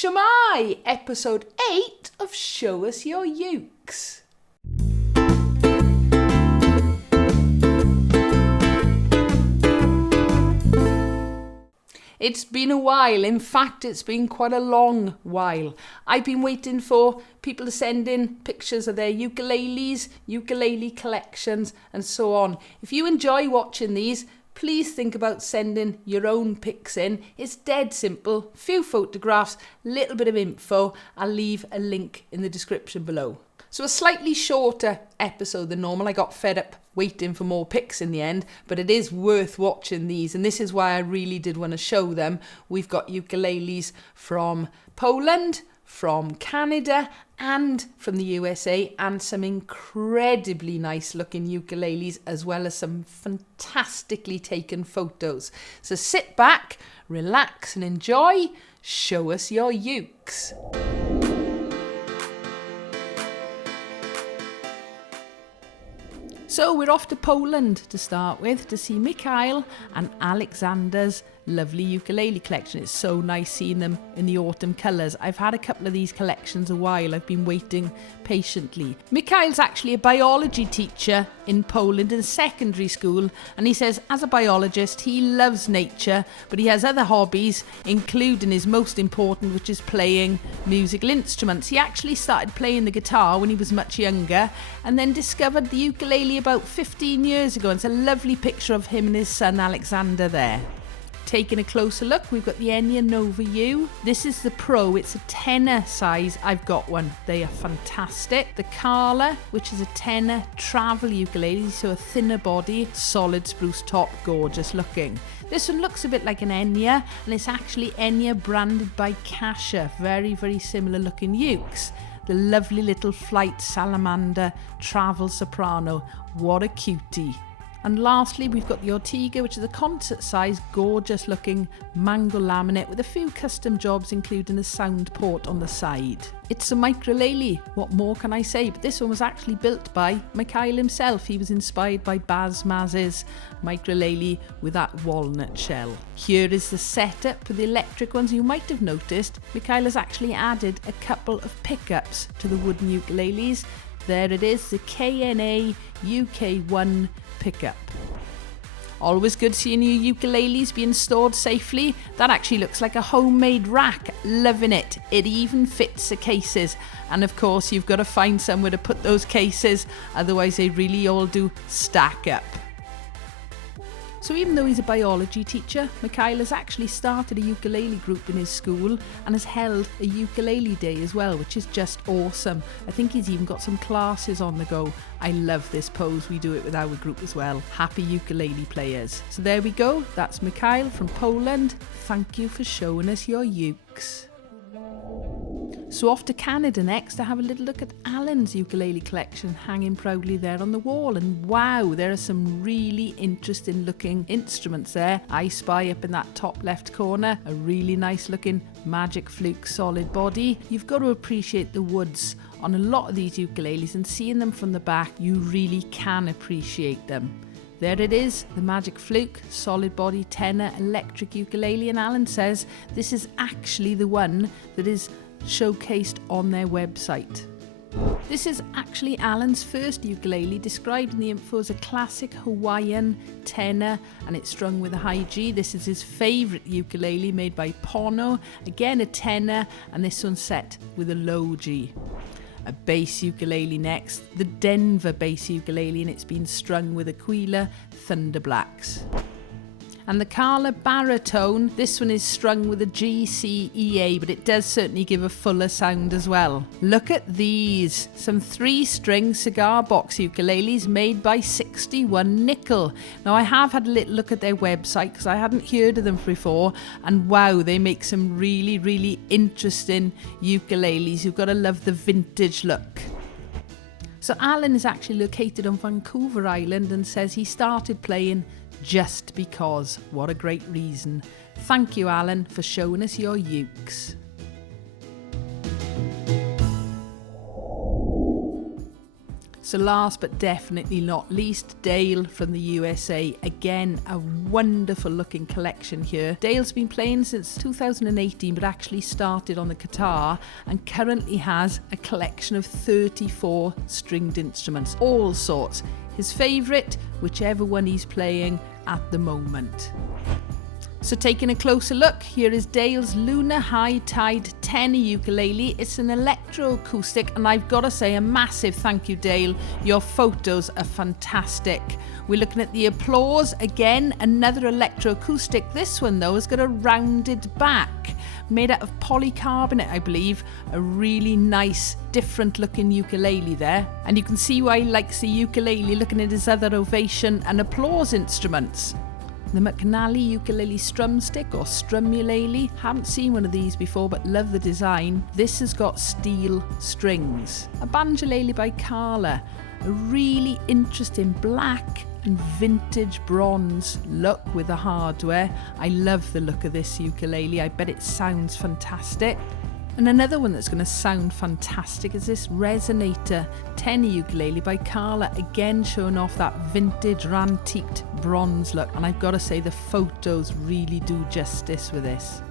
Shemai, episode 8 of Show Us Your Ukes. It's been a while. In fact, it's been quite a long while. I've been waiting for people to send in pictures of their ukuleles, ukulele collections, and so on. If you enjoy watching these, please think about sending your own pics in. It's dead simple. Few photographs, little bit of info. I'll leave a link in the description below. So a slightly shorter episode than normal. I got fed up waiting for more pics in the end, but it is worth watching these, and this is why I really did want to show them. We've got ukuleles from Poland, from Canada, and from the USA, and some incredibly nice looking ukuleles, as well as some fantastically taken photos. So sit back, relax and enjoy. Show us your ukes. So we're off to Poland to start with to see Michal and Aleksander's lovely ukulele collection. It's so nice seeing them in the autumn colours. I've had a couple of these collections a while. I've been waiting patiently. Michal's actually a biology teacher in Poland in secondary school, and he says as a biologist he loves nature, but he has other hobbies, including his most important, which is playing musical instruments. He actually started playing the guitar when he was much younger, and then discovered the ukulele about 15 years ago. And it's a lovely picture of him and his son Alexander there. Taking a closer look, we've got the Enya Nova U. This is the Pro, it's a tenor size. I've got one, they are fantastic. The Carla, which is a tenor travel ukulele, so a thinner body, solid spruce top, gorgeous looking. This one looks a bit like an Enya, and it's actually Enya branded by Cascha. Very, very similar looking ukes. The lovely little flight Salamander travel soprano, what a cutie. And lastly, we've got the Ortega, which is a concert size, gorgeous looking mango laminate with a few custom jobs, including a sound port on the side. It's a microlele, what more can I say? But this one was actually built by Michal himself. He was inspired by Baz Maz's microlele with that walnut shell. Here is the setup for the electric ones. You might have noticed Michal has actually added a couple of pickups to the wooden ukuleles. There it is, the KA-SSTU-T pickup. Always good seeing your ukuleles being stored safely. That actually looks like a homemade rack. Loving it. It even fits the cases. And of course, you've got to find somewhere to put those cases, otherwise they really all do stack up. So even though he's a biology teacher, Michal has actually started a ukulele group in his school and has held a ukulele day as well, which is just awesome. I think he's even got some classes on the go. I love this pose. We do it with our group as well. Happy ukulele players. So there we go. That's Michal from Poland. Thank you for showing us your ukes. So off to Canada next to have a little look at Alan's ukulele collection hanging proudly there on the wall. And wow, there are some really interesting looking instruments there. I spy up in that top left corner a really nice looking Magic Fluke solid body. You've got to appreciate the woods on a lot of these ukuleles, and seeing them from the back, you really can appreciate them. There it is, the Magic Fluke, solid body tenor electric ukulele, and Alan says this is actually the one that is showcased on their website. This is actually Alan's first ukulele, described in the info as a classic Hawaiian tenor, and it's strung with a high G. This is his favourite ukulele, made by Pono, again a tenor, and this one's set with a low G. A bass ukulele next, the Denver bass ukulele, and it's been strung with Aquila Thunder Blacks. And the Carla baritone, this one is strung with a G, C, E, A, but it does certainly give a fuller sound as well. Look at these, some 3-string cigar box ukuleles made by 61 Nickel. Now I have had a little look at their website because I hadn't heard of them before, and wow, they make some really, really interesting ukuleles. You've got to love the vintage look. So Alan is actually located on Vancouver Island and says he started playing just because. What a great reason. Thank you, Alan, for showing us your ukes. So last but definitely not least, Dale from the USA. Again, a wonderful looking collection here. Dale's been playing since 2018, but actually started on the guitar and currently has a collection of 34 stringed instruments, all sorts. His favourite, whichever one he's playing at the moment. So taking a closer look, here is Dale's Lunar High Tide tenor ukulele. It's an electroacoustic, and I've got to say a massive thank you, Dale. Your photos are fantastic. We're looking at the applause. Again, another electroacoustic. This one though has got a rounded back, made out of polycarbonate, I believe. A really nice, different looking ukulele there. And you can see why he likes the ukulele, looking at his other ovation and applause instruments. The McNally ukulele strumstick or strumulele. Haven't seen one of these before, but love the design. This has got steel strings. A banjolele by Carla. A really interesting black and vintage bronze look with the hardware. I love the look of this ukulele. I bet it sounds fantastic. And another one that's going to sound fantastic is this Resonator tenor ukulele by Carla, again showing off that vintage or antiqued bronze look, and I've got to say the photos really do justice with this.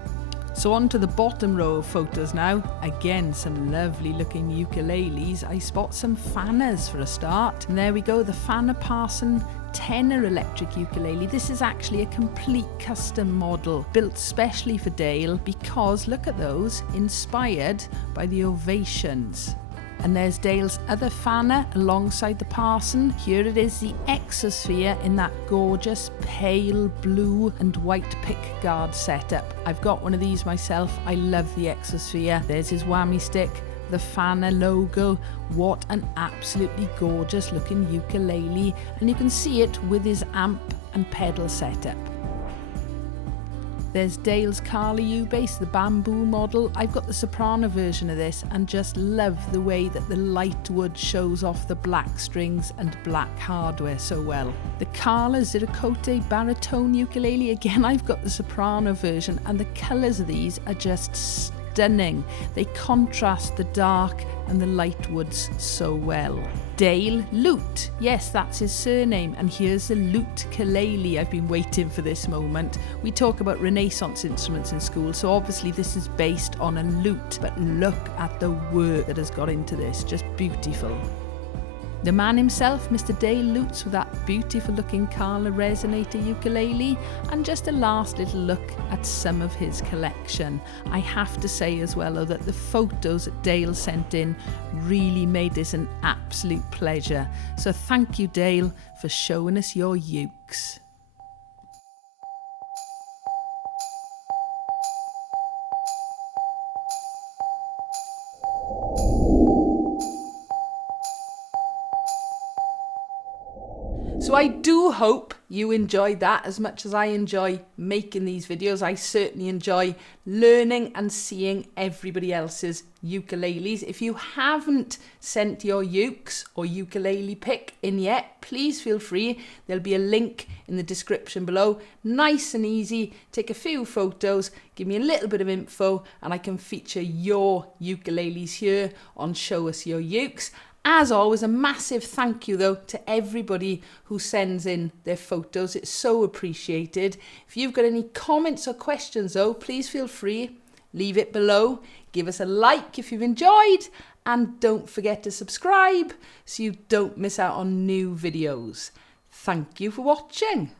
So on to the bottom row of photos now. Again, some lovely looking ukuleles. I spot some Fanners for a start. And there we go, the Fanner Parson tenor electric ukulele. This is actually a complete custom model built specially for Dale, because look at those, inspired by the ovations. And there's Dale's other Fanner alongside the Parson. Here it is, the Exosphere, in that gorgeous pale blue and white pickguard setup. I've got one of these myself. I love the Exosphere. There's his whammy stick, the Fanner logo. What an absolutely gorgeous looking ukulele, and you can see it with his amp and pedal setup. There's Dale's Carla U-Bass, the bamboo model. I've got the Soprano version of this and just love the way that the light wood shows off the black strings and black hardware so well. The Carla Ziricote baritone ukulele, again I've got the Soprano version, and the colours of these are just stunning. They contrast the dark and the light woods so well. Dale Lute, yes, that's his surname, and here's the ukulele. I've been waiting for this moment. We talk about Renaissance instruments in school, so obviously this is based on a lute, but look at the work that has got into this, just beautiful. The man himself, Mr. Dale Lutz, with that beautiful looking Carla Resonator ukulele, and just a last little look at some of his collection. I have to say as well though that the photos that Dale sent in really made this an absolute pleasure. So thank you, Dale, for showing us your ukes. So I do hope you enjoyed that as much as I enjoy making these videos. I certainly enjoy learning and seeing everybody else's ukuleles. If you haven't sent your ukes or ukulele pick in yet, please feel free. There'll be a link in the description below. Nice and easy. Take a few photos, give me a little bit of info, and I can feature your ukuleles here on Show Us Your Ukes. As always, a massive thank you though to everybody who sends in their photos. It's so appreciated. If you've got any comments or questions though, please feel free, leave it below. Give us a like if you've enjoyed, and don't forget to subscribe so you don't miss out on new videos. Thank you for watching.